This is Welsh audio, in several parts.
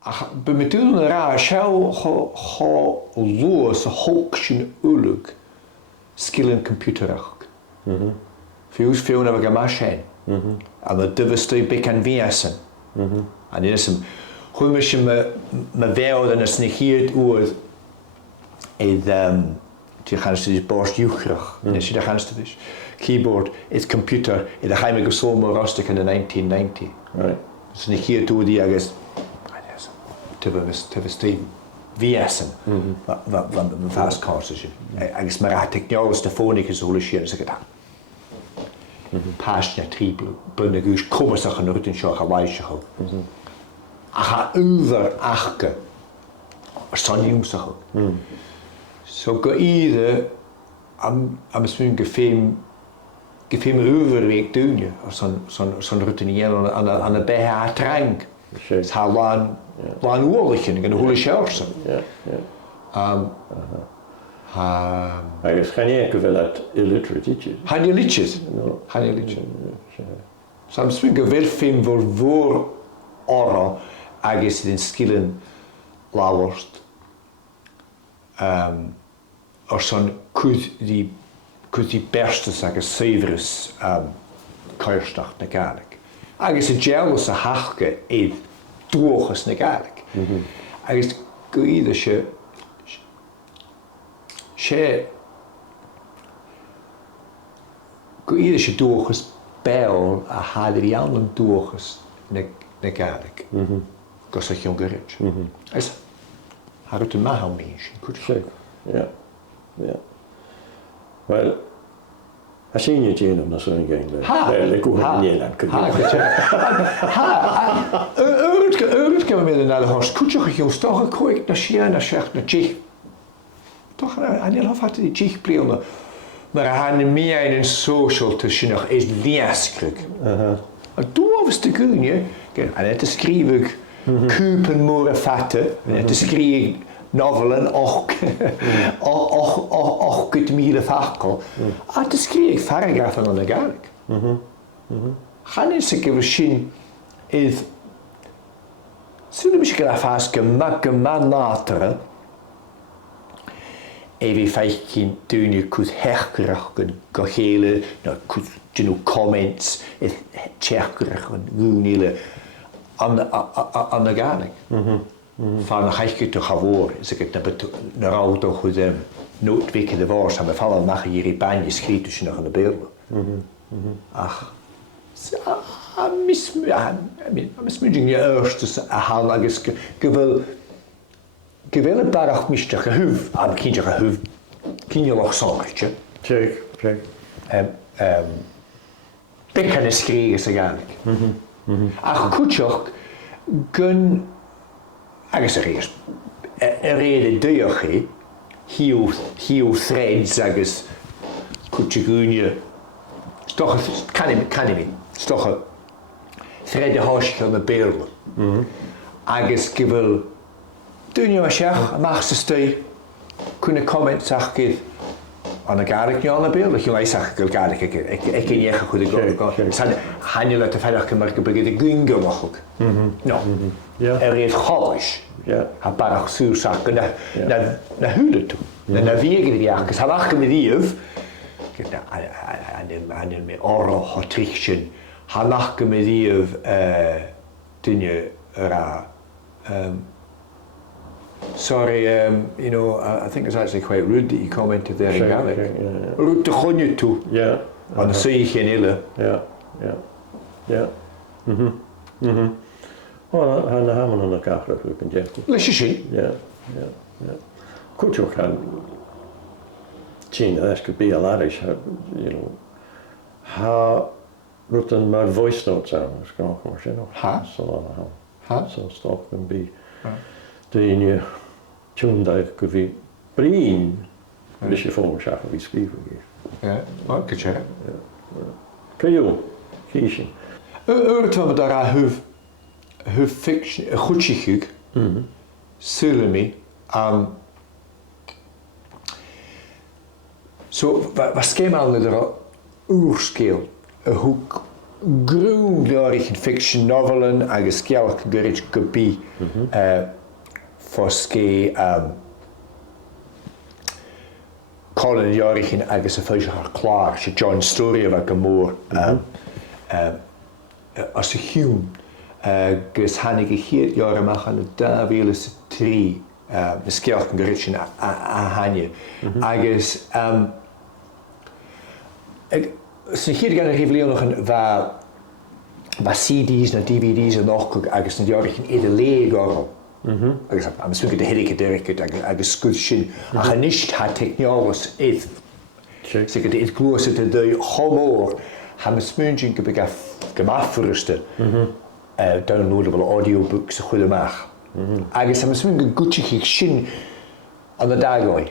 By mi dwi'n ra, siaw ho lwys o hwg sy'n ulwg sgil yn computerach. Fiws fiwn efo gyma sien. A mae dyfystoi bec yn fiasyn. A ni'n ysym, hwy mae sy'n mae feodd yn ysyn hyd wyd idd ti'n chans ydy'r borst uwchrach. Nes i'n chans ydy'r keyboard, idd computer, idd a chaim y gysol mor rostig yn y 1990. Ysyn hyd wyd i agos tyfystoi fiasyn. Mae'n fast cors ysyn. Agos mae'r ategniol ystaffonig ys hwyl ysyn ysyn gyda. Pasnia tri blynedd gwys cwmysach yn rydyn sioch a laisach o. A cha yfyr achga o'r soniwmsach o. So go iddo am ysmyn gyffeim rwyfyr week dwi'n je, son rydyn ni an y beha a trang. Ha lan oorlijk in een hele sjouwse. Agus gaan je wel dat illiterate liedjes? Han je liedjes? Han je liedjes? Sam swinge wel film voor oro, agus in skillen laworst. Or son could die berstes agus severus kuierstach na galig. Agus y jealous a hachge idd dwchus na galig. Agus gwyd eisiau dwchus bel a hadir iawn yn dwchus na galig. Gos eich o'n gyrryd. Ys, harwyd yn mahal mi eisiau, cwyd Sure, yeah. Wel, a sy'n yw ti'n o'n asyn gael. Le gwrdd ni'n an cyfyd. Yrwyd gyda mynd yn adhos, cwtioch eich o'n stoch y coig na sian a siach na jich. Doch yna, aniel hoff at ydi jich bli o'n mae'r han yn miain yn social ty sy'n o'ch eis liasgryg. A dwaf ysd y gwynia, a net y skrifig cwp yn môr y ffata, net y skrifig novel yn och gyda mil y ffacol, a dy skrifig paragraff yn o'n y garig. Chanin sy'n gyfer sy'n idd sy'n ddim eisiau gyda ffas gyma natra fi ffaith cyn dwi'n yw cwth hechgrach yn gochele, na cwth dyn nhw comments, tchechgrach yn gwynile an y ganig. Fan y chaich gyda chafwr, is gyda na rawd o chwyd noodweek in de wars, aan mijn vallen mag hier in baan schreef tussen nog aan de beelden. Ach, mismuding je eerst haal agus gewil een barach mischte gehuv, aan kindje gehuv, kindje nog zorgtje. Check. Bekken is kregen ze eigenlijk. Ach, kutjoch, gun, agus er eerst, reden duurge. Heel threads agus kutjegunje stoch kan ik stoch thread de hosch aan de beelden agus gewil doen je maar mag ze stay kunnen comment zag ik aan de garik niet aan de beelden je zag ik garik ik ken je goed ik zijn han je laten verder gemerkt bij de gunge mogelijk no er is holish ha barach suurzaken naar hulen toe. Naar wiegen die jakkes. Ha lachen met die of. En met oro hotrichtjen. Ha lachen met die of. Toen je ra. Sorry, you know, I think it's actually quite rude that you commented there in Gaelic. Rude te gonje toe. Yeah. Want dan zie je geen ille. Ja. Wel, han har man under kachra för kan jag. Lees je? Ja. Could kan China, that could be a large, you know. Ha rutten maar voice notes aan, dus kan ook maar zeggen. Ha? So stop can be. De je tune dat could be brin. Dus je volgens jaar wie schrijven hier. Ja, maar kan je. Kan je? Kiesje. Wat we daar hun fiction, goed zich, zullen we zo wat schema met de oerskeel, hoe grúnglóirich fiction novelen agus cealach gorid go bí foscé Colin Jorichin agus a féise haar chlár sé John Story a go mór as a Hume gus hannig i chiad jaar amach an 2003 na scealach gorid sin a hanne agus sy'n chiad gan y rhifleoch yn fa CDs na DVDs yn ochg agus na diorich yn idd y le gorol. Agus am swyn gyda hynny gyda agus sgwyd sy'n ach anisht ha technologos idd. Sy'n gyda idd glwys ydy dwy homor ham ysmyn sy'n gyda gymaffwrste downloadable audiobooks y chwyd ymach. Agus am ysmyn gyda gwtich i'ch sy'n an y dagoi.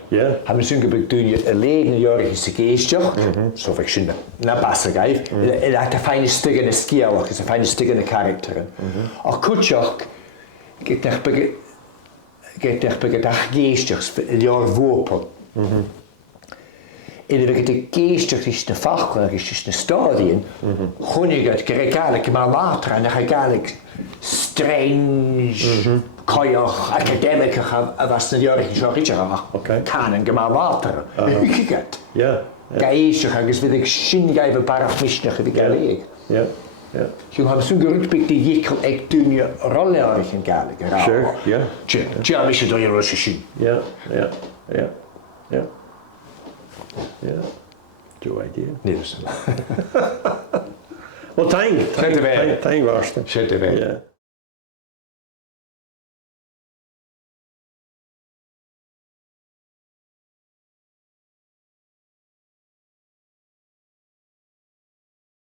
Ham ysyn gyda dwi'n y leg na diorich sy'n geistioch, so fach sy'n na bas y gaif, at y ffain ystig yn y sgialach, y ffain ystig yn y character. O cwtioch, gyda'ch bygyda'ch geistioch, y dior fwopol. Iddo fe gyda geistioch ys na ffachlan, ys na stadien, chwnig at gyregalig yma matra, na gyregalig strange, coioch, academicach a fas na diorich yn siarad ach, can yn gymal water. Kigad. Gaeisiach agus fydd eich sy'n gaif y barach misnach i fi gael eig. Dwi'n ham sy'n gyrwyd byg di iicl eich dwi'n rolle arich yn gael eig. Sure, yeah. Ti'n am eisiau dwi'n rhaid sy'n. Do idea. Nid. Well, thank you. Sente fe. Thank you, Arsten. Sente fe.